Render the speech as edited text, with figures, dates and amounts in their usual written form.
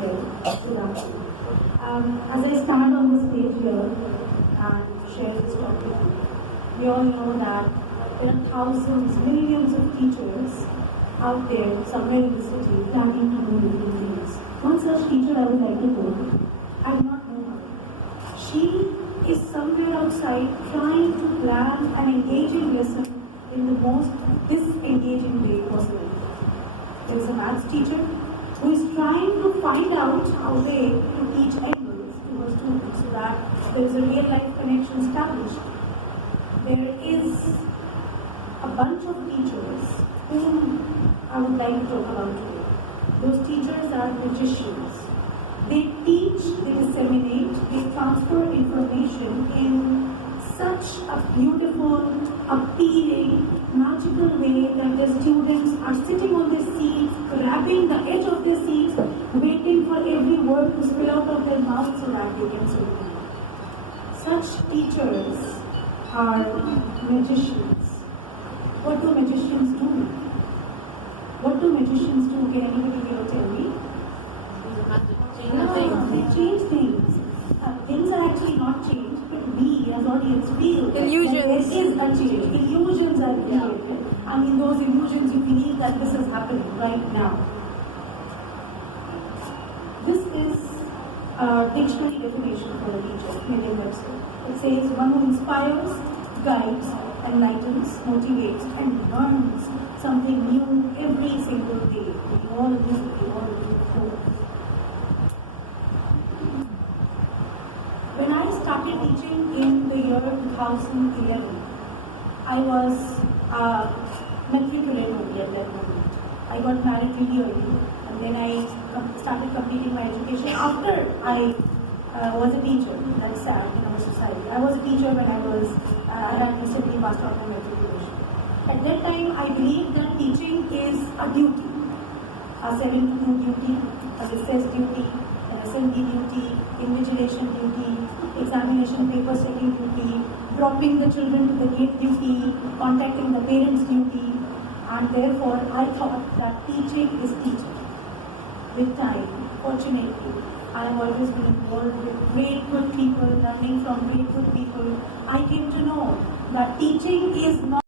well. Good afternoon. As I stand on the stage here and share this topic, we all know that there are thousands, millions of teachers out there somewhere in the city planning to do different things. One such teacher I would like to quote. I do not know her. She is somewhere outside trying to plan an engaging lesson in the most disengaging way possible. There is a maths teacher who is trying to find out a way to teach angles to her students so that there is a real life connection established. There is a bunch of teachers whom I would like to talk about today. Those teachers are magicians. They teach, they disseminate, they transfer information in such a beautiful, appealing, magical way that the students are sitting on their seats, grabbing the edge of their seats, waiting for every word to spill out of their mouths so that they can say it. Such teachers are magicians. What do magicians do? What do magicians do? Can anybody here tell me? They change things. Things are actually not changed, but we as audience feel Illusions. that there is a change. Illusions are created. I mean, those illusions you believe that this is happening right now. This is a dictionary definition for a teacher, Merriam-Webster. It says one who inspires, guides, enlightens, motivates, and learns something new every single day. We all do. When I started teaching in the year 2011, I was matriculated only at that moment. I got married really early, and then I started completing my education after I was a teacher. That's sad in our society. I was a teacher when I had recently passed out my matriculation. At that time, I believed that teaching is a duty, a 7 to 2 duty, a recess duty, an assembly duty, invigilation duty, examination paper setting duty, dropping the children to the gate duty, contacting the parents duty, and therefore I thought that teaching is teaching. With time, fortunately, I have always been involved with great good people, learning from great good people. I came to know that teaching is not